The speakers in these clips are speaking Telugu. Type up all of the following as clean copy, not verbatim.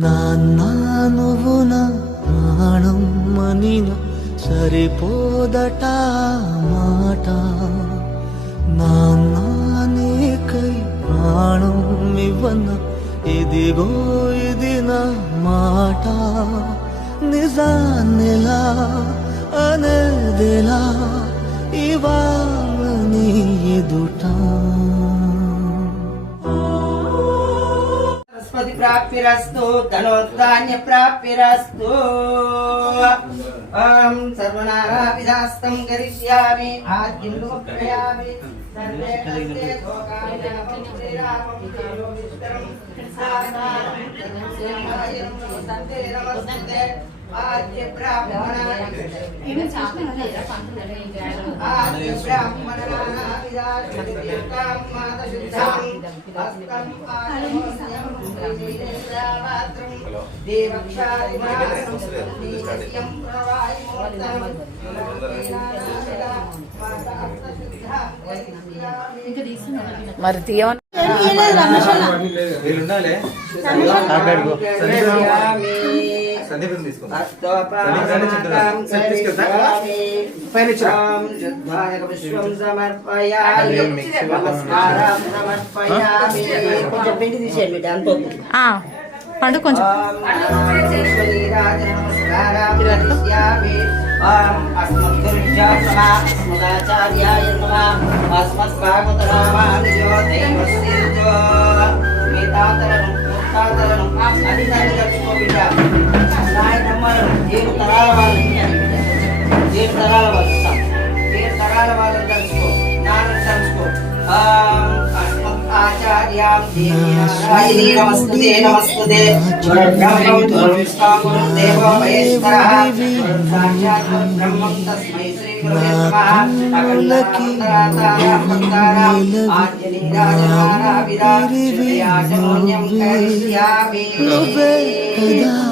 నాన్న నువ్వు నా ప్రాణం మనిన సరిపోదట మాట. నాన్న నీకై ప్రాణం ఇవ్వన ఇదిగో ఇది నా మాట. నిజాన్నిలా అనేదిలా ఇవాళ నీ ఎదుట. ప్రాప్తిరస్తు ధనోధాన్య ప్రాప్తిరస్తు. సర్వనారావిధాస్తం కరిష్యామి ఆద్యం లోకయామి. సర్వే కస్తే లోకానాం శ్రీరామం యోగిష్టరం సాకారం జగన్సేనాయం సంతే నమస్తే. ఆద్య బ్రాహ్మణాయ ఆద్య బ్రాహ్మణానావిదాశుద్ధికాం మాతశుద్ధాం హస్తం ఆత్మోస్యం శ్రీదేవాత్రం దేవక్షారిమాసం దేవస్యం ప్రవాయుమోత్తం మరి తీయమని పండు కొంచెం నమస్తే నమస్తే. బ్రహ్మం ధర్మస్థాపనం దేవో మహేశ్వరః సాక్షాత్ బ్రహ్మం తస్మై శ్రీ గురవే నమః. అఖండమంతరాతారామంతరాం ఆద్యనీరాజనారావిదాశుద్ధయాచమోన్యం కరిష్యామి.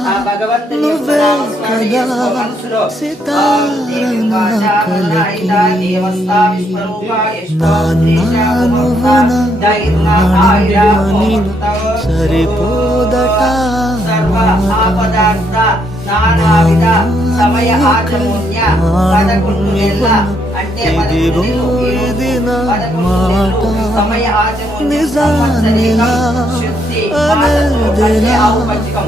ఆ భగవంతుని యొక్క నామస్మరణీయంలో మనసులో దేవి వాచామనాయిత దేవస్థా విశ్వరూపాయ సరిపోదట సర్వ ఆపదార్థ నానావిధ సమయ ఆచమూన్య పదకొండు వేల అంటే సమయ ఆచమూన్య శుద్ధి ఔపచికం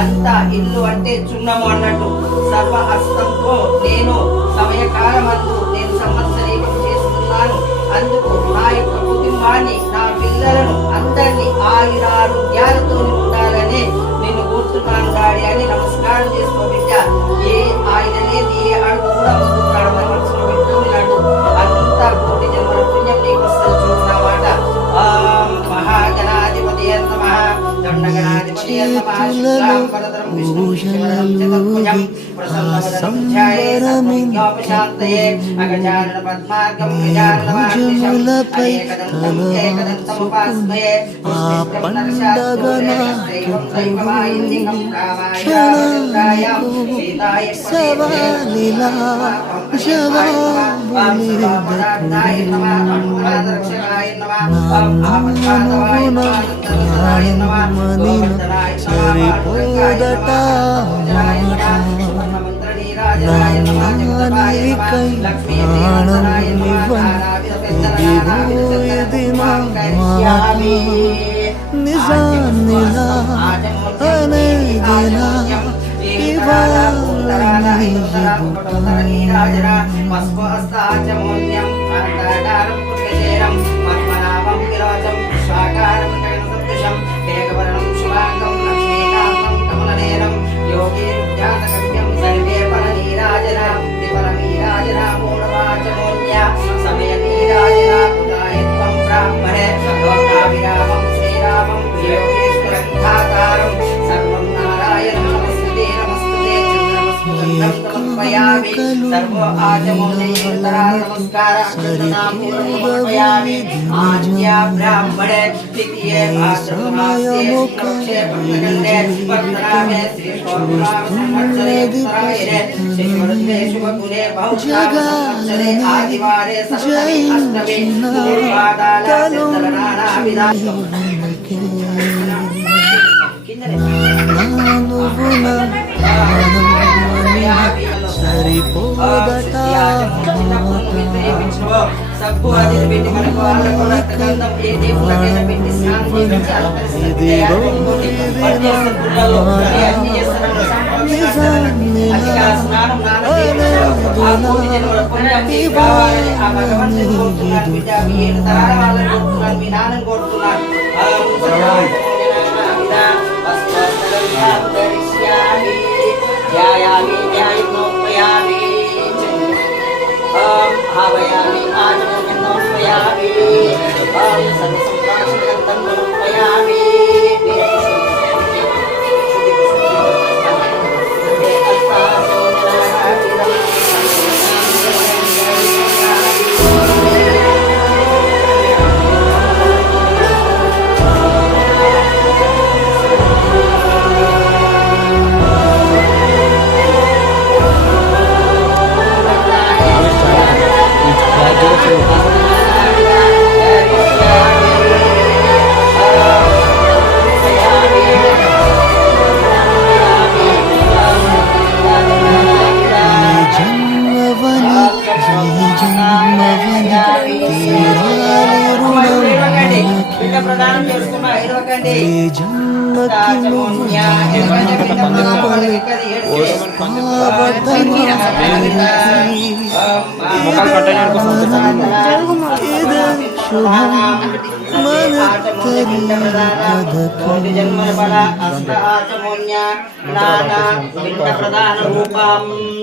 అంత ఇల్లు అంటే చున్నము అన్నట్టు. సర్వ హస్తంతో నేను సమయకాలమందు నేను సంవత్సరీకం చేస్తున్నాను. అందుకు నా యొక్క కుటుంబాన్ని నా పిల్లలను అందరినీ ఆయురారోగ్యాలతో ఉండాలని నిన్ను కూర్చున్నాను డాడీ అని నమస్కారం చేసుకో బిడ్డ. ఏ ఆయన లేదు ఏ అడుగు కూడా ముందుకు నడవని మనసులో పెట్టుకున్నాడు. అంత కోటి జన్మల పుణ్యం నీకు వస్తుంది చూడన్నమాట. మహాగణాధిపతి నమః దండగణాధిపతి నమః శుక్లాం వరదరం విష్ణు శివరం చతుర్భుజం ప్రసన్నవదనం ధ్యాయే అగజానన పద్మార్గం భుజములపై తలవాల్చుకుని ఆ పండగ క్షణాలకు సవాలిలా జవాబులిదమనిన సరిపోదట నాన్నీకై ప్రాణం ఇవ్వన ఇదిగో ఇది నా మాట. నిజాన్నిలా అనేదిలా ఇవాళ నీ ఎదుట. సర్వ ఆచమోదయే నమస్కార సమర్పయామి ఆజ్ఞ బ్రాహ్మణే ద్వితీయే భాద్రపదమాసే శుక్లపక్షే భక్తగండే భక్తనామే శ్రీ సంవత్సరే ఉత్తరాయణే శ్రీవర్ధే శుభగుణే బహుళ సంవత్సరే ఆదివారే సప్తమి అష్టమి పూర్వాదాల చంద్రనానా విదాశో సరిపోదట సబ్బు అది పెట్టి మనకు వాళ్ళకు రక్తగంధం ఏ దేవుళ్ళకైనా పెట్టి స్నానం చేయించి అలంకరిస్తారు స్నానం ఆ కోటి జన్మల పుణ్యం మీకు కావాలని ఆ భగవంతుని కోరుతున్నాను బిడ్డ మీ 7 తరాల వాళ్ళని కోరుతున్నాను మీ నాన్నని కోరుతున్నాను ध्यायामि ध्यायिनोपयामि भावयामि आचमनोपयामि सर्वसंप्राशनोपयामि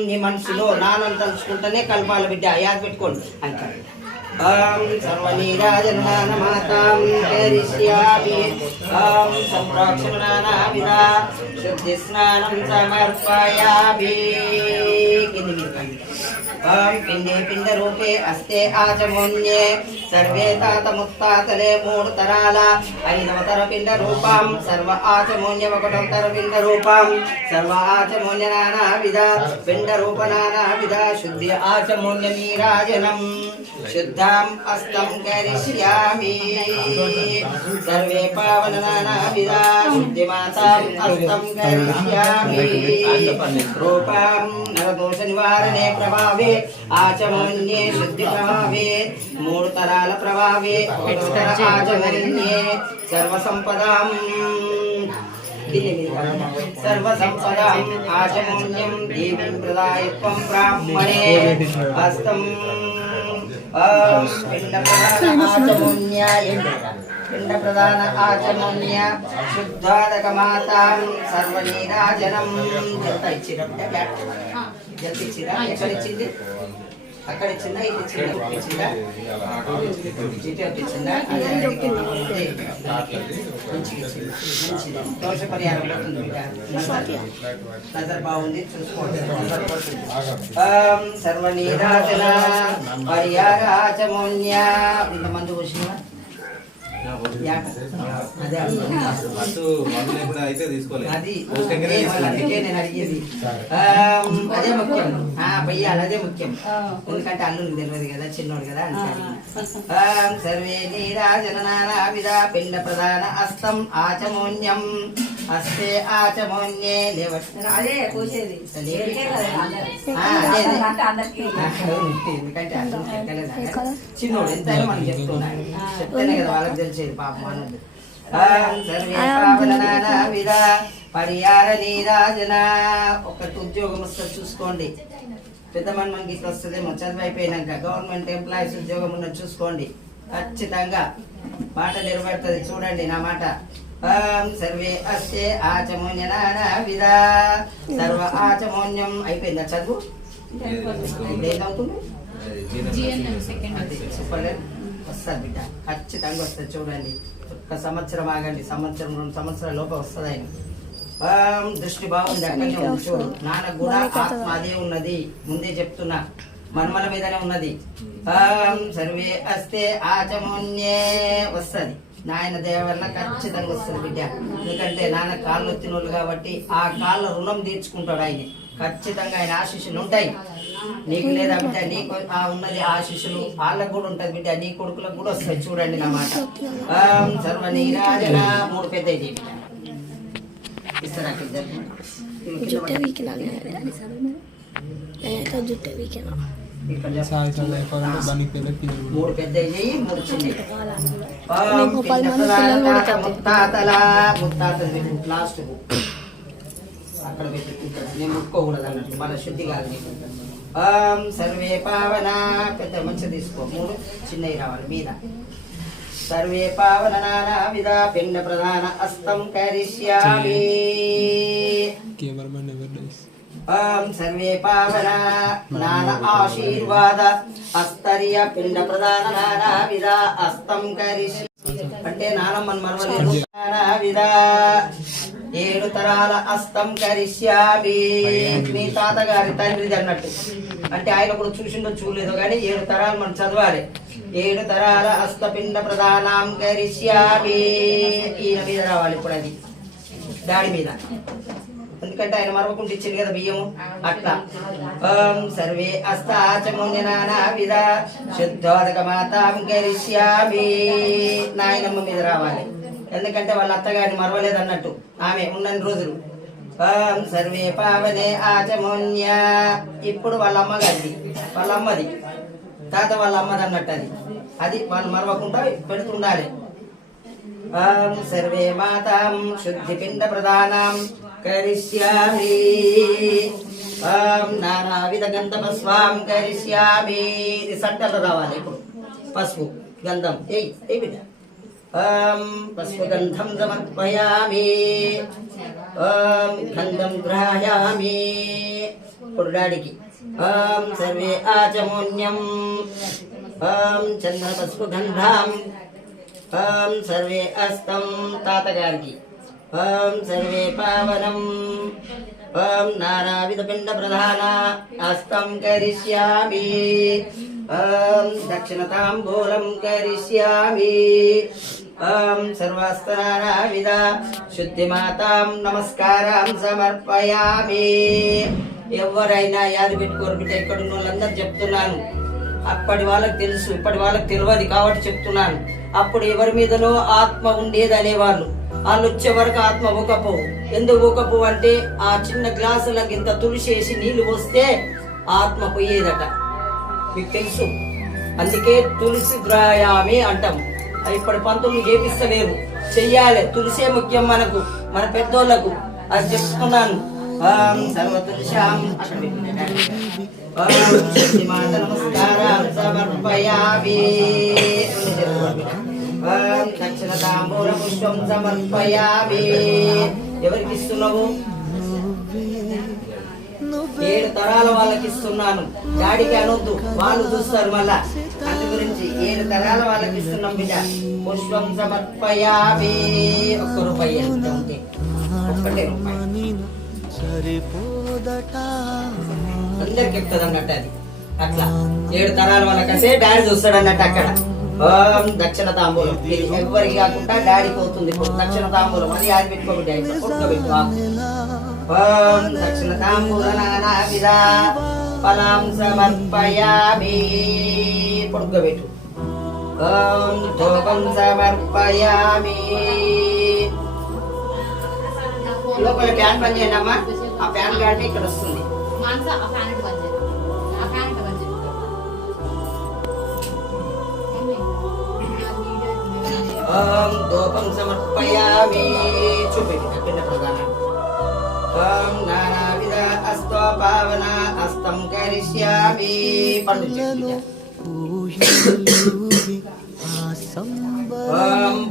నీ మనసులో నాన్నని తలుచుకుంటేనే కలపాలి బిడ్డ యాద పెట్టుకోండి అంతే सर्वनीराजनानमातां करिष्यामि संप्रोक्षणानाविधा शुद्धिस्नानं समर्पयामि पिंडे पिंडरूपे अस्ते आचमोन्ये सर्वे तातमुत्तातले मूढतराल ऐदवतर पिंडरूपां सर्व आचमोन्य वकटोत्तर पिंडरूपां सर्व आचमोन्य नानाविध पिंडरूप नानाविध शुद्धि आचमोन्य नीराजनं शुद्धां अस्तं करिष्यामि सर्वे पावन नानाविध शुद्धिमाताम् अस्तं करिष्यामि रूपां नरदोष निवारणे प्रभावे आचमन्ये शुद्धि प्रभावे मूढतराल प्रभावे आचमन्ये सर्वसंपदां सर्वसंपदाम् आचमन्यं देवीं प्रदायत्वं ब्राह्मणे हस्तं पिण्डप्रदान आचमन्य शुद्धादकमातां सर्वनीराजनं జల్పించిరా ఎక్కడ ఇచ్చింది అక్కడ ఇచ్చిందా ఇది ఇచ్చిందా ఇచ్చిందా ఇచ్చిందా దోష పరిహారం పోతుంది నజర్ బాగుంది చూసుకోండి సర్వనీరాజన పరిహారాచమోన్య ఇంతమంది వచ్చినా అందుకే నేను అడిగేది అదే ముఖ్యం పయ్యాలి అదే ముఖ్యం ఎందుకంటే అల్లుడికి తెలియదు కదా చిన్నోడు కదా సర్వే నీరాజనావిధ పిండ ప్రధాన అస్తం ఆచమోన్యం అస్తే ఆచమోన్యే అదే పోసేది ఎందుకంటే చిన్నోడు ఎంతైనా మనం చెప్తున్నాడు చెప్తేనే కదా వాళ్ళకి తెలిసేది పాపం అన్నది సర్వే పావనానావిధ పరిహార నీరాజన ఒకటి ఉద్యోగం వస్తుంది చూసుకోండి పెద్ద మనకి ఇట్లా వస్తుందేమో చదువు అయిపోయినాక గవర్నమెంట్ ఎంప్లాయీస్ ఉద్యోగం ఉన్నది చూసుకోండి ఖచ్చితంగా మాట నెరవేరుతుంది చూడండి నా మాట సర్వే అస్తే ఆచమోన్య నానావిధ సర్వ ఆచమోన్యం అయిపోయిందా చదువు ఏదవుతుంది సూపర్ వస్తుంది బిడ్డ ఖచ్చితంగా వస్తుంది చూడండి ఒక్క సంవత్సరం ఆగండి సంవత్సరం 2 సంవత్సరాల లోపల వస్తుంది ఆయన దృష్టి బాగుంది అక్కడనే ఉంది చూడు నాన్న కూడా ఆత్మ అదే ఉన్నది ముందే చెప్తున్నా మనమల మీదనే ఉన్నది. సర్వే అస్తే ఆచమోన్యే వస్తుంది. నాయన దయ వల్ల ఖచ్చితంగా వస్తుంది బిడ్డ. ఎందుకంటే నాన్న కాళ్ళు వచ్చినోళ్ళు కాబట్టి ఆ కాళ్ళ రుణం తీర్చుకుంటాడు ఆయన. ఖచ్చితంగా ఆయన ఆశీస్సులు ఉంటాయి. నీకు లేదా బిడ్డ, నీకు ఉన్నది ఆశీస్సులు వాళ్ళకు కూడా ఉంటది బిడ్డ, నీ కొడుకులకు కూడా వస్తాయి. చూడండి నా మాట. సర్వ నీరాజన 3 పెద్ద ఇస్తారా? జుట్టే వీకినా జుట్టే వీకినా 3 పెద్ద 3 చిన్న. ముత్తాతలు లాస్ట్ అక్కడ పెట్టి నేను ముట్టుకోకూడదు అన్నట్టు, మన శుద్ధి కాదు నీకు. సర్వే పావన పెద్ద మంచి తీసుకో. 3 చిన్నవి రావాలి మీద. సర్వే పావన నానా విధ పిండ ప్రధాన అస్తం కరిష్యామి. సర్వే పావన నాన ఆశీర్వాద అస్తర్య పిండ ప్రధాన నానా విధ అస్తం కరిష్యామి. అంటే నానమ్మని మరవలేదు. నానా విధ 7 తరాల అస్తం కరిష్యామి. మీ తాతగారి తండ్రిది అన్నట్టు. అంటే ఆయన కూడా చూసిండో చూడలేదో కానీ 7 తరాలు మనం చదవాలి. 7 తరాల అస్తపిండ ప్రధానం కరిష్యామి. ఈయన మీద రావాలి ఇప్పుడు, అది దాడి మీద. ఎందుకంటే ఆయన మరవకుండా ఇచ్చింది కదా బియ్యము అట్లా. సర్వే అస్తాచమునా విధ శుద్ధోదక మాతాం కరిష్యామి. నాయనమ్మ మీద రావాలి. ఎందుకంటే వాళ్ళ అత్తగారిని మరవలేదు అన్నట్టు, ఆమె ఉన్నన్ని రోజులు. సర్వే పావనే ఆచమోన్య. ఇప్పుడు వాళ్ళ అమ్మగారిది, వాళ్ళ అమ్మది, తాత వాళ్ళ అమ్మది అన్నట్టు. అది వాళ్ళు మరవకుండా పెడుతుండాలి. సర్వే మాతాం శుద్ధి పిండ ప్రధానం కరిష్యామి. నానావిధ గంధమ స్వాం కరిష్యామి. ఇది సంటలు రావాలి ఇప్పుడు. పసుపు గంధం ఏ బిడ్డ. పసుపు గంధం సమర్పయామి. గంధం గ్రహయామి. ఇప్పుడు డాడికి. సర్వే ఆచమోన్యం. చంద్ర పసుపు గంధం. సర్వే అస్తం తాతగారికి. సర్వే పావనం. నానావిధ పిండ ప్రధాన అస్తం కరిష్యామి. దక్షిణతాంబూలం కరిష్యామి. సర్వస్తనానావిధ శుద్ధిమాతాం నమస్కారం సమర్పయామి. ఎవరైనా యాది పెట్టుకోరు బిడ్డ. ఇక్కడ ఉన్న వాళ్ళందరూ చెప్తున్నాను. అప్పటి వాళ్ళకి తెలుసు, ఇప్పటి వాళ్ళకి తెలియదు కాబట్టి చెప్తున్నాను. అప్పుడు ఎవరి మీదనో ఆత్మ ఉండేది అనేవాళ్ళు. వాళ్ళు వచ్చే వరకు ఆత్మ ఊకపోవు. ఎందుకు ఊకపోవు అంటే ఆ చిన్న గ్లాసులకు ఇంత తులిసేసి నీళ్లు పోస్తే ఆత్మ పోయేదట. మీకు తెలుసు. అందుకే తులసి గ్రాయామి అంటాం. ఇప్పటి పంతులు చేపిస్తలేరు, చెయ్యాలి. తులసే ముఖ్యం మనకు, మన పెద్దోళ్లకు. అది చెప్తున్నాను. సర్వతుల్యాం నమస్కారం సమర్పయామి. దక్షిణ తాంబూల పుష్పం సమర్పయామి. ఎవరికి ఇస్తున్నావు? 7 తరాల వాళ్ళకి ఇస్తున్నాను. డాడీకి అనొద్దు, వాళ్ళు చూస్తారు మళ్ళా. అందు గురించి 7 తరాల వాళ్ళకి ఇస్తున్నాం బిడ్డ. పుష్పం సమర్పయామి. 1 రూపాయి ఎంత ఉంటే 1 రూపాయి అందరికి ఎక్కుతుంది అన్నట్టు. అది అట్లా 7 తరాల వాళ్ళకంటే డాడీ చూస్తాడు అన్నట్టు అక్కడ. దక్షిణ తాంబూలం ఎవరికి కాకుండా డాడీకి అవుతుంది. దక్షిణ తాంబూలం అది ఆది పెట్టుకోబిడ్డ. కొట్టుకోబెట్టు. దక్షిణ తాంబూల నానావిధ ఫలం సమర్పయామి. పొడుకోబెట్టు. ధూపం సమర్పయామి. లోపల ఫ్యాన్ పని చేయండి అమ్మా. ఆ ఫ్యాన్ గాడి ఇక్కడ వస్తుంది. ధూపం సమర్పయామి. చూపెట్టి పిండ ప్రధానం. నానావిధ అస్తో పావన అస్తం కరిష్యామి. పండు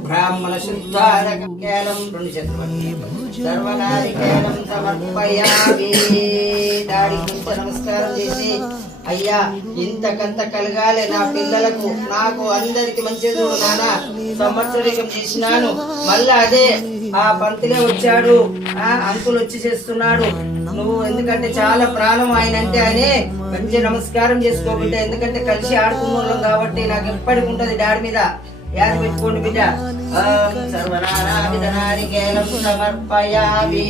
బ్రాహ్మణ శుద్ధారకేలం 2 చేతులు. సర్వనారికేలం సమర్పయామి. డాడీకి నమస్కారం చేసి, అయ్యా ఇంతకంత కలగాలి నా పిల్లలకు, నాకు అందరికి మంచిది నాన్న. సంవత్సరం చేసినాను, మళ్ళా అదే ఆ పంతులే వచ్చాడు, ఆ అంకుల్ వచ్చి చేస్తున్నాడు. నువ్వు ఎందుకంటే చాలా ప్రాణం ఆయన అంటే అని మంచి నమస్కారం చేసుకో బిడ్డ. ఎందుకంటే కలిసి ఆడుకున్న వాళ్ళం కాబట్టి నాకు ఎప్పటికి ఉంటది డాడీ మీద. యాద పెట్టుకోండి బిడ్డ. సర్వనారాయణారికేలం సమర్పయామి.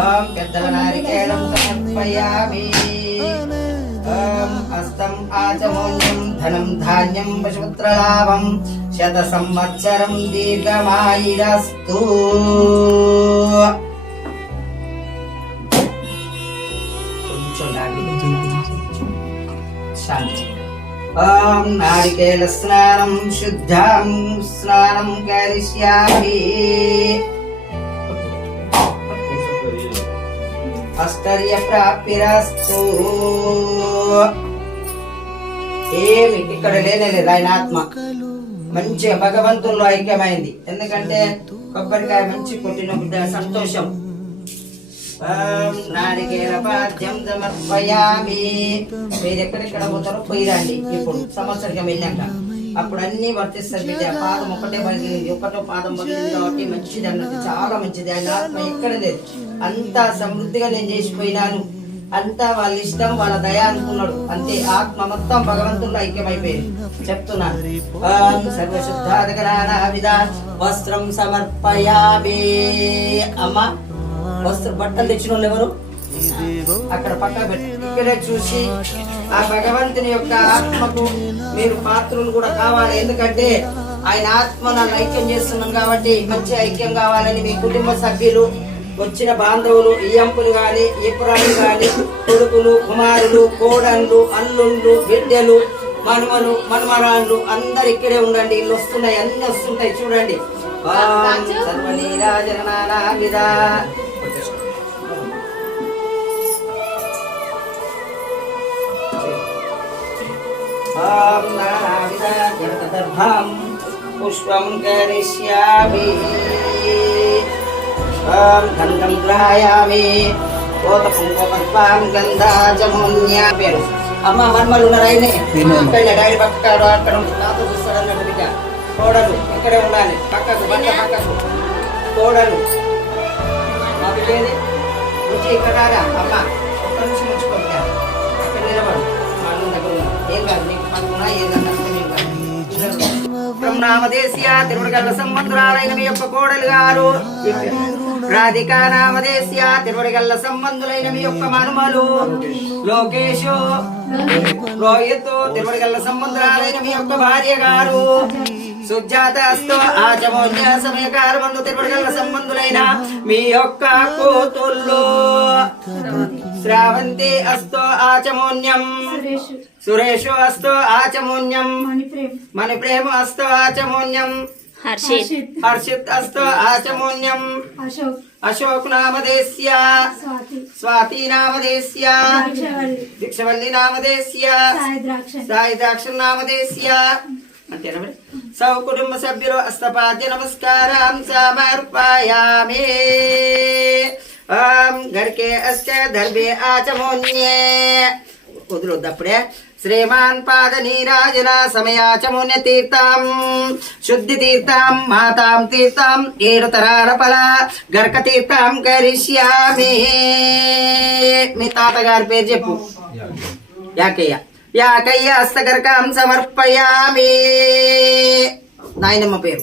ఓం పెద్దల నారికేలం సమర్పయామి. ఓం హస్తం ఆచమోన్యం ధనం ధాన్యం పశుపుత్రలాభం శత సంవత్సరం దీర్ఘమాయురస్తు. శాంతి. ఓం నారికేల స్నానం శుద్ధం స్నానం కరిష్యామి. అష్టర్య ప్రాప్తిరస్తు. ఏమి ఇక్కడ లేనేలేదు, ఆయన ఆత్మ మంచిగా భగవంతుల్లో ఐక్యమైంది. ఎందుకంటే కొబ్బరికాయ మంచి కొట్టిన బిడ్డ సంతోషం. నారికేల పాద్యం సమర్పయామి. మీరు ఎక్కడెక్కడ పోతారో పోయిరండి. ఇప్పుడు సంవత్సరం వెళ్ళాక అప్పుడు అన్ని వర్తిస్తారు బిడ్డ. పాదం ఒకటే పగిలింది, ఒకటో పాదం పగిలింది కాబట్టి మంచిది అన్నది, చాలా మంచిది. ఆయన ఆత్మ ఎక్కడ లేదు, అంతా సమృద్ధిగా నేను చేసిపోయినాను, అంతా వాళ్ళ ఇష్టం వాళ్ళ దయ అనుకున్నాడు అంతే. ఆత్మ మొత్తం భగవంతుల్లో ఐక్యమైపోయింది. చెప్తున్నాను. సర్వశుద్ధాధికరావిధ వస్త్రం సమర్పయామి. అమ్మ వస్త్రం బట్టలు తెచ్చిన వాళ్ళు ఎవరు? అక్కడ పక్క పెట్టి ఇక్కడే చూసి ఆ భగవంతుని యొక్క ఆత్మకు మీరు పాత్రలు కూడా కావాలి. ఎందుకంటే ఆయన ఆత్మ నన్ను ఐక్యం చేస్తున్నాం కాబట్టి మంచి ఐక్యం కావాలని మీ కుటుంబ సభ్యులు, వచ్చిన బాంధవులు, ఇయ్యంపులు గాని ఇపురాలు గాని, కొడుకులు, కుమారులు, కోడళ్ళు, అల్లుళ్ళు, బిడ్డలు, మనుమలు, మనుమరాళ్ళు అందరు ఇక్కడే ఉండండి. ఇల్లు వస్తున్నాయి, అన్ని వస్తుంటాయి చూడండి. సర్వలీలాజనానావిధ పుష్పం కరిష్యామి. గంధం గ్రహాయామి. కోత కుంకుమం గంధాజమున్యా. పేరు అమ్మ మన్మలు ఉన్నారైనే డాడీ పక్కడు అక్కడ నాతో చూస్తాడన్నాడు బిడ్డ. కోడలు ఇక్కడే ఉండాలి, పక్కకు పక్కకు కోడలు. మా బిడ్డేది రుచి ఇక్కడ అమ్మ ఒక్క నుంచి ముచ్చుకోండి. అక్కడ నిలబడు, వాళ్ళు దగ్గర ఏం కాదు, నీకు పక్కన ఏదన్నా నామదేశీయ తిరువడిగల్ల సంబంధురాలైన మీ యొక్క కోడలు గారు. రాధికా నామదేశీయ తిరువడిగల్ల సంబంధులైన మీ యొక్క మనుమలు. లోకేషు రోహిత్ తిరువడిగల్ల సంబంధురాలైన మీ యొక్క భార్య గారు. సుజాత అస్తో ఆచమోన్య సమయకారమందు తిరువడిగల్ల సంబంధులైన మీ యొక్క కూతుళ్ళు. శ్రావంతి అస్తో ఆచమోన్యం. సురేషు అస్తో ఆచమోన్యం. మణిప్రేమ అస్తో ఆచమోన్యం. హర్షిత్ అస్తో ఆచమోన్యం. అశోక్ నామదేశ్య. స్వాతి నామదేశ్య. దీక్షవల్లి నామదేశ్య. సాయి ద్రాక్ష నామదేశ్య. అంతేనా? సౌ కుటుంబ సభ్యులు అస్తపాద్య నమస్కారం సమర్పయామి. గర్కే అస్య దర్భే ఆచమోన్యే. కుదురుద్దప్పుడే శ్రీమాన్ పాద నీరాజన సమయాచమున్య తీర్థం శుద్ధి తీర్థం మాతాం తీర్థం 7 తరాల ఫల గర్క తీర్థం కరిష్యామి. మీ తాతగారి పేరు చెప్పు. యాకయ్య. యాకయ్య హస్తగర్కం సమర్పయామి. నాయనమ్మ పేరు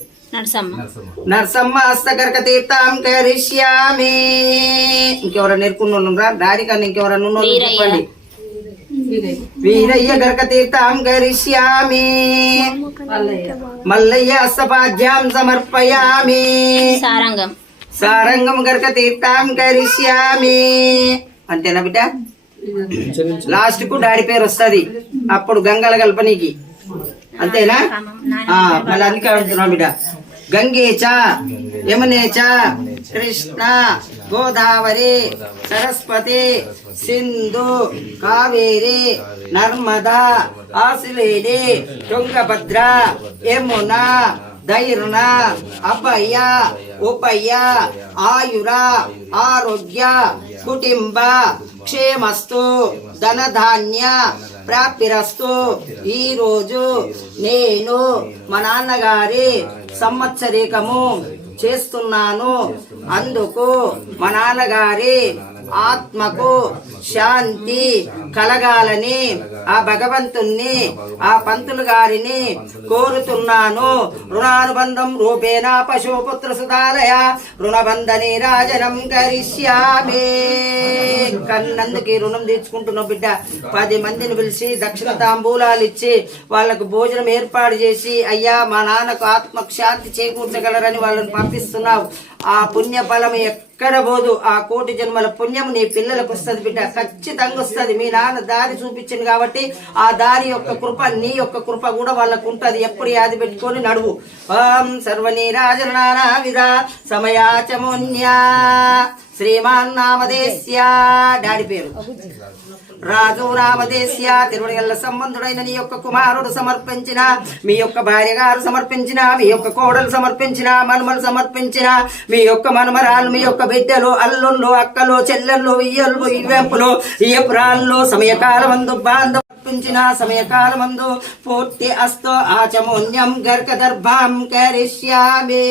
నర్సమ్మ హస్తగర్క తీర్థం కరిష్యామి. ఇంకెవరైనా నేర్చుకున్న డాడీ కన్నా ఇంకెవరన్నా చెప్పండి. వీరయ్య గర్క తీర్థం కరిష్యామి. మల్లయ్య హస్తపాద్యం సమర్పయామి. సారంగం గర్క తీర్థం కరిష్యామి. అంతేనా బిడ్డ? లాస్ట్ కు డాడీ పేరు వస్తుంది, అప్పుడు గంగల కల్పనీకి. అంతేనా? మళ్ళీ అందుకే అడుగుతున్నాం బిడ్డ. గంగేచ యమునేచ కృష్ణ గోదావరి సరస్వతి సింధు కావేరి నర్మదా ఆసిలేని తుంగభద్ర యమున ధైర్ణ అభయ ఉపయ ఆయుర ఆరోగ్య కుటుంబ క్షేమస్తు ధనధాన్య ప్రాప్తిరస్తు. ఈరోజు నేను మా నాన్నగారి సంవత్సరీకము చేస్తున్నాను. అందుకు మా నాన్నగారి ఆత్మకు శాంతి కలగాలని ఆ భగవంతుణ్ణి ఆ పంతులు గారిని కోరుతున్నాను. రుణానుబంధం రూపేణ పశుపుత్ర సుధాలయ రుణబంధని రాజనం కరిష్యామి. కన్నందుకి రుణం తీర్చుకుంటున్నావు బిడ్డ. 10 మందిని పిలిచి దక్షిణ తాంబూలాలు ఇచ్చి వాళ్లకు భోజనం ఏర్పాటు చేసి అయ్యా మా నాన్నకు ఆత్మకు శాంతి చేకూర్చగలరని వాళ్ళని పంపిస్తున్నావు. ఆ పుణ్య ఫలం ఎక్కడ పోదు. ఆ 1,000,000 జన్మల పుణ్యం నీ పిల్లలకు వస్తుంది బిడ్డ, ఖచ్చితంగా వస్తుంది. మీ నాన్న దారి చూపించింది కాబట్టి ఆ దారి యొక్క కృప నీ యొక్క కృప కూడా వాళ్ళకు ఉంటది. ఎప్పుడు యాది పెట్టుకొని నడువు. ఓం సర్వనీరాజనానా విధ సమయాచమున్యా శ్రీమాన్ నామదేశ్య డాడీ పేరు రాజు రామదేశ్య తిరువడిగల్ల సంబంధుడైన నీ యొక్క కుమారుడు సమర్పించిన, మీ యొక్క భార్య గారు సమర్పించిన, మీ యొక్క కోడలు సమర్పించిన, మనుమలు సమర్పించిన, మీ యొక్క మనుమరాలు, మీ యొక్క బిడ్డలు, అల్లుళ్ళు, అక్కలు, చెల్లెళ్ళు, ఇయ్యలు, ఇవ్వెంపులు, ఇయ్యపురాళ్ళు సమయకాలమందు బాంధపించిన సమయకాలమందు పూర్తి అస్తో ఆచమూన్యం గర్కదర్భాం కరిష్యామి.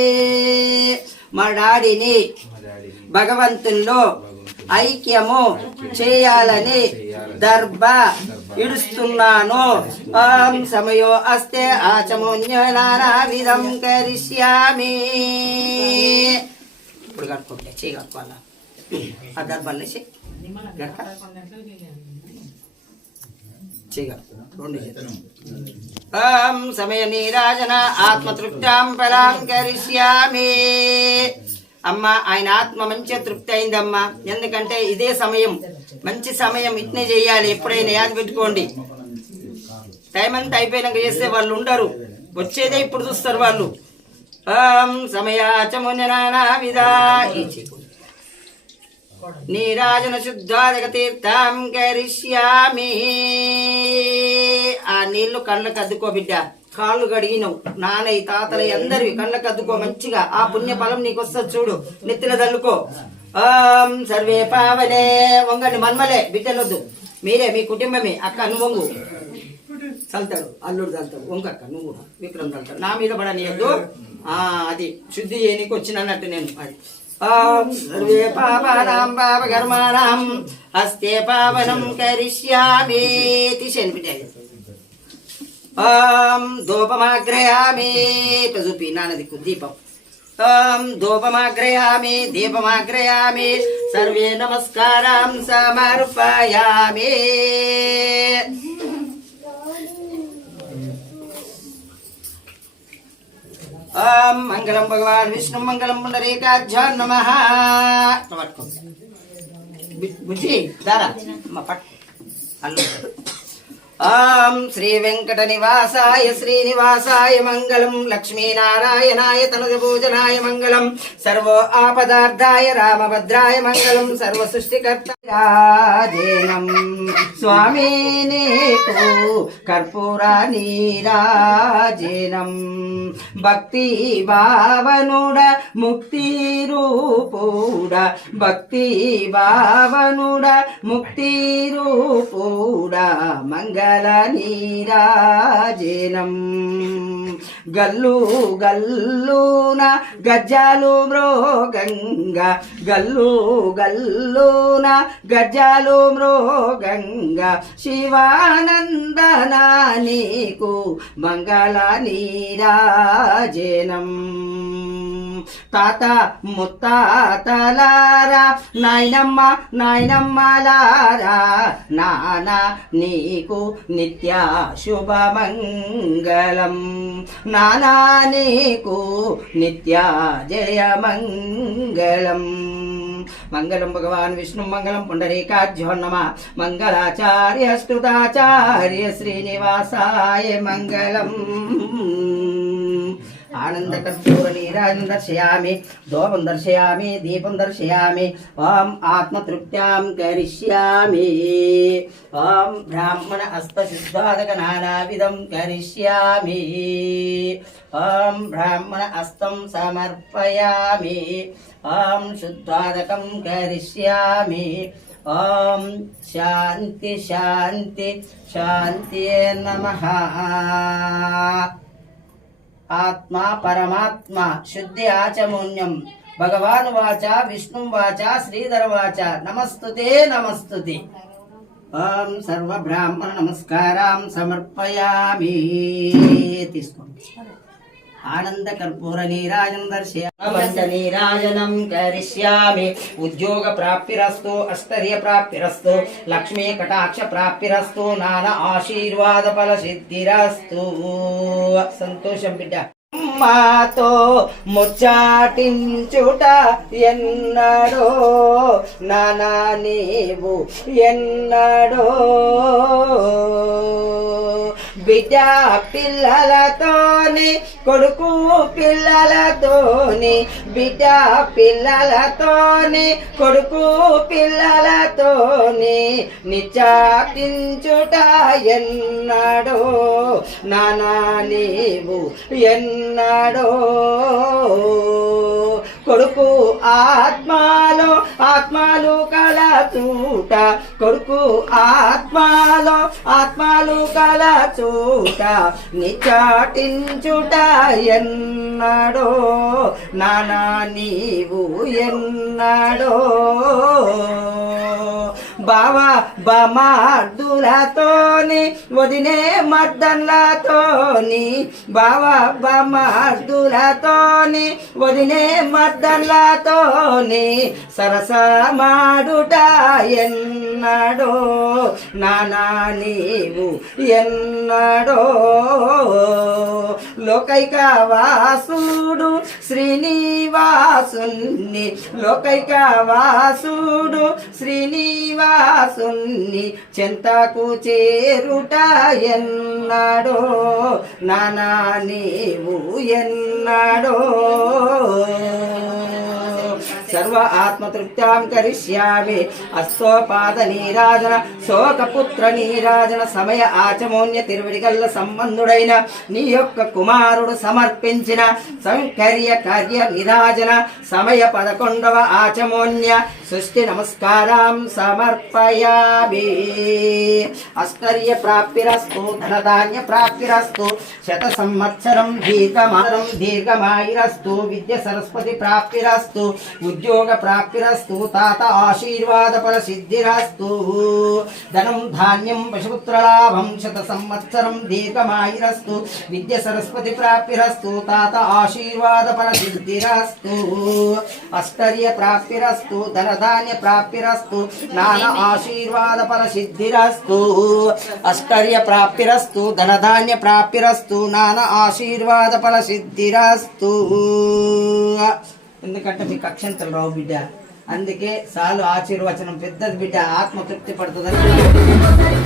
మా డాడీని భగవంతుల్లో ఐక్యము చేయాలని దర్భ ఇడుస్తున్నాను. ఓం సమయో అస్తే ఆచమోన్యనానావిధం కరిష్యామి. ఇప్పుడు కట్టుకుంటే చేయి కట్టుకోవాలా ఆ దర్భాన్ని ఓం సమయ నీరాజన ఆత్మతృప్తాం ఫలాం కరిష్యామి. అమ్మ ఆయన ఆత్మ మంచిగా తృప్తి అయిందమ్మా. ఎందుకంటే ఇదే సమయం, మంచి సమయం, ఇట్నే చేయాలి. ఎప్పుడైనా యాది పెట్టుకోండి. టైం అంతా అయిపోయినాక చేస్తే వాళ్ళు ఉండరు, వచ్చేదే ఇప్పుడు చూస్తారు వాళ్ళు. సమయాచమునా నీరాజన శుద్ధాదక తీర్థం కరిష్యామి. ఆ నీళ్లు కళ్ళకు అద్దుకో బిడ్డ. కాళ్ళు గడిగినవు నానయ్య తాతలయ్య అందరివి కళ్ళకు అద్దుకో మంచిగా. ఆ పుణ్య ఫలం నీకు వస్తుంది చూడు. నెత్తిన తల్లుకో. ఓం సర్వే పావనే. వంగండి మన్మలే, బిడ్డలొద్దు, మీరే మీ కుటుంబమే. అక్క నువ్వు వంగు, చల్తాడు అల్లుడు చల్తాడు. వంకక్క నువ్వు కూడా విక్రమ్ చల్తాడు. నా మీద పడనీయద్దు. అది శుద్ధి చేయనీకి వచ్చినట్టు నేను. అది సర్వే పాపానాం పాపకర్మాణం హస్తే పావనం కరిష్యామి. తీసేయండి బిడ్డ. ఓం ధూపమాగ్రయామి. చూపి నాన్న దిక్కు దీపం. ఓం ధూపమాగ్రయామి దీపమాగ్రయామి. సర్వే నమస్కారం సమర్పయామి. ఓం మంగళం భగవాన్ విష్ణు మంగళం పుండరీకాక్షాయ నమః. బుజ్జి దారా పట్టు అల్లు. ఓం శ్రీ వెంకట నివాసాయ శ్రీనివాసాయ మంగళం. లక్ష్మీనారాయణాయ తనుజ పూజనాయ మంగళం. సర్వో ఆపదార్థాయ రామభద్రాయ మంగళం. సర్వ సృష్టికర్తాజనం స్వామి నీకు కర్పూర నీరాజనం. భక్తి భావనుడ ముక్తి రూపుడ భక్తి భావనుడ ముక్తి రూపుడ మంగళ నీరాజనం. గల్లు గల్లున గజ్జాలు మ్రోగంగా గల్లు గల్లున గజ్జాలు మ్రోగంగా శివానందనా నీకు మంగళ నీరాజనం. తాత ముత్తాతలారా నాయనమ్మ నాయనమ్మలారా నాన్న నీకు నిత్య శుభమంగళం. నానా నీకు నిత్య జయమంగళం. మంగళం భగవాన్ విష్ణు మంగళం పుండరీకాక్షో నమః. మంగళాచార్య స్తుతాచార్య శ్రీనివాసాయ మంగళం. ఆనందకర్పూర నీరాజనం దర్శయామి ధూపం దర్శయామి దీపం దర్శయామి ఓం ఆత్మతృప్త్యాం కరిష్యామి ఓం బ్రాహ్మణ హస్తశుద్ధాదక నానావిధం కరిష్యామి ఓం బ్రాహ్మణ హస్తం సమర్పయామి ఓం శుద్ధాదకం కరిష్యామి ఓం శాంతి శాంతి శాంతి నమః ఆత్మ పరమాత్మ శుద్ధి ఆచమూన్యం భగవాన్ వాచ విష్ణు వాచ శ్రీధర వాచ నమస్తుతే నమస్తుతే ఓం సర్వ బ్రాహ్మణ నమస్కారం సమర్పయామి తీసుకోండి ఆనంద కర్పూర నీరాజనం దర్శయామి నీరాజనం కరిష్యామి ఉద్యోగ ప్రాప్తిరస్తు అష్టర్య ప్రాప్తిరస్తు లక్ష్మీ కటాక్ష ప్రాప్తిరస్తు నానా ఆశీర్వాద ఫల సిద్ధిరస్తు సంతోషం బిడ్డ మాతో ముచ్చాటించుట ఎన్నడో నానా నీవు ఎన్నడో బిడ్డ పిల్లలతోని కొడుకు పిల్లలతోని బిడ్డ పిల్లలతోని కొడుకు పిల్లలతోని నిచాటించుట ఎన్నడో నానా నీవు ఎన్నడో కొడుకు ఆత్మలో ఆత్మలు కల చూట కొడుకు ఆత్మలు కల చూట నిచాటించుట ఎన్నడో నానా నీవు ఎన్నడో బావా బమార్దులతోని వదినే మర్దన్లతోని బావా బమార్దులతోని వదినే మర్దన్లతోని సరసమాడుట ఎన్నడో నానా నీవు ఎన్నడో లోకైక వాసుడు శ్రీనివాసుని లోకైక వాసుడు శ్రీనివాసుని చెంతకు చేరుట ఎన్నడో నానా నీవు ఎన్నడో సర్వ ఆత్మతృప్త్యాం కరిష్యామి అస్తోపాద నీరాజన శోకపుత్ర నీరాజన సమయ ఆచమోన్య తిరువిడిగల్ల సంబంధుడైన నీ యొక్క కుమారుడు సమర్పించిన సంకర్య కార్య నిరాజన సమయ 11వ ఆచమోన్య సృష్టి నమస్కారం సమర్పయామి అష్టర్య ప్రాప్తిరస్తు ధనధాన్య ప్రాప్తిరస్తు శత సంవత్సరం దీర్ఘమాయురస్తు విద్య సరస్వతి ప్రాప్తిరస్తు ఉద్యోగ ప్రాప్తిరస్తు తాత ఆశీర్వాద ఫల సిద్ధిరస్తు ధనం ధాన్యం పశుపుత్రలాభం శత సంవత్సరం దీర్ఘమాయురస్తు విద్య సరస్వతి ప్రాప్తిరస్తు తాత ఆశీర్వాద ఫల సిద్ధిరస్తు అష్టర్య ప్రాప్తిరస్తు ధనధాన్య ప్రాప్తిరస్తు నానా ఆశీర్వాద ఫల సిద్ధిరస్తు అష్టర్య ప్రాప్తిరస్తు ధనధాన్య ప్రాప్తిరస్తు నానా ఆశీర్వాద ఫల సిద్ధిరస్తు ఎందుకంటే మీకు అక్షంతలు రావు బిడ్డ అందుకే చాలు ఆశీర్వచనం పెద్దది బిడ్డ ఆత్మ తృప్తి పడుతుందని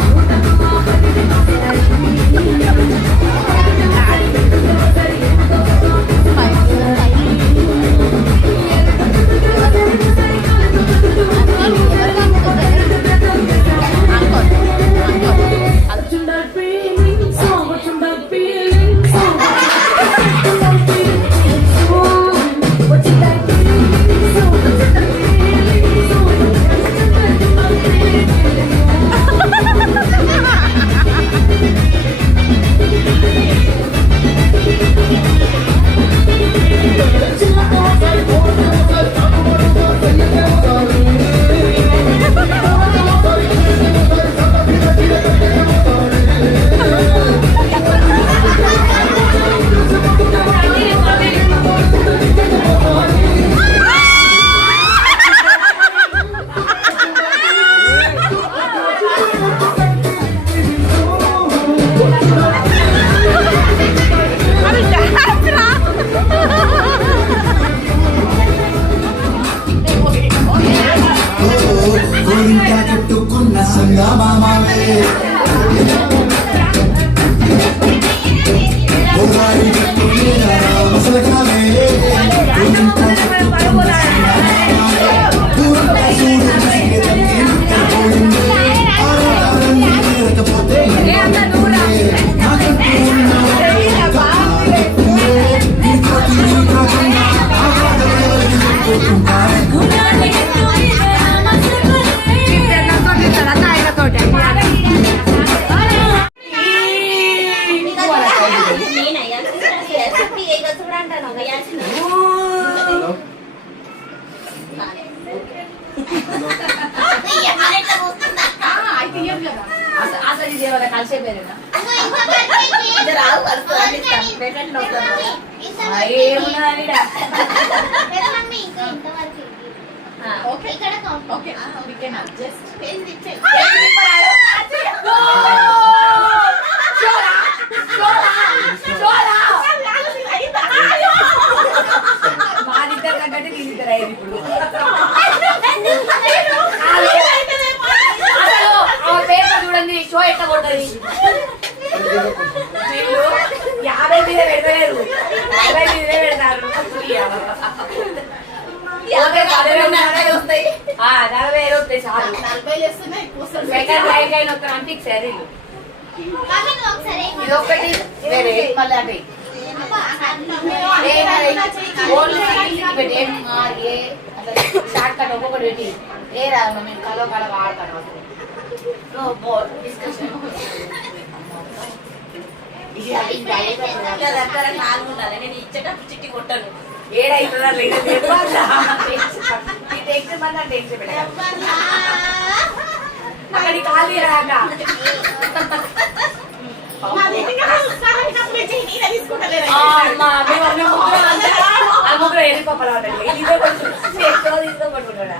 చూడండి షో ఎట్లా కొట్టది 50 మీద పెడతలేరు 40 మీద పెడతారు 40 వస్తాయి 40 వస్తాయి చాలు 40 సెకండ్ లైక్ అయిన ఒక అంటికి సరీలు ఇది ఒకటి వేరే మళ్ళీ అంటే షార్ట్ కట్ ఒక్కొక్కటి పెట్టి ఏ రాదు మేము కలో కల వాడతాను డిస్కషన్ నేను ఇచ్చేటప్పుడు చిట్టి కొట్టాను ఏడైతుందా లేదు అక్కడి ఖాళీ రాక ముగ్గురు వెళ్ళిపోవాలి తీసుకోబట్టుకుంటా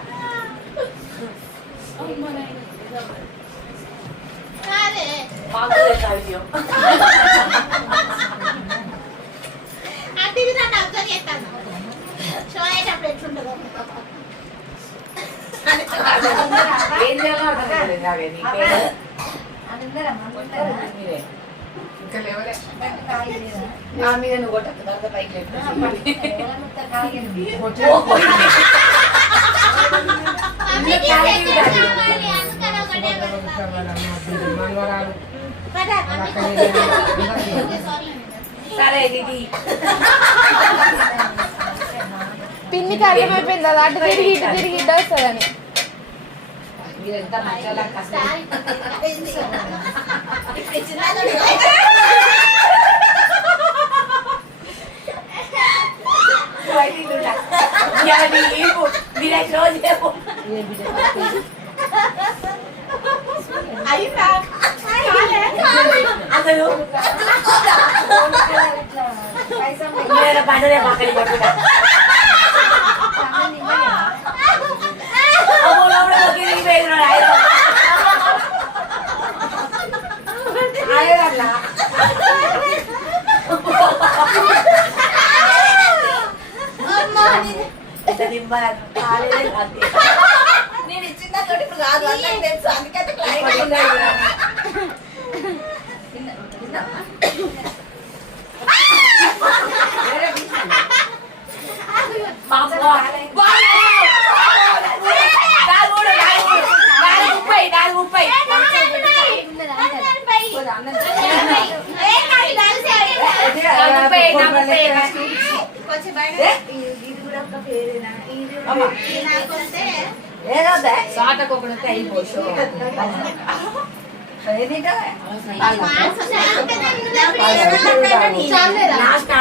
మాకు విషయం ఏం చేయాలో అర్థం కాలేదు నా మీద నువ్వు కొట్టద్దు భర్త పైకి సరే దీది పిన్నికి అర్థమైపోయింది అది అటు తిరిగి ఇటు తిరిగి ఇటు వస్తుందని మీరెంత మంచిగా కష్టం రోజు అసలు పండుగ పక్కన పట్టుకుంటా నేను ఇచ్చిన తోటి ఇప్పుడు రాదు అందరికి తెలుసు అందుకైతే సాటకొకటి అయిపోయి లాస్ట్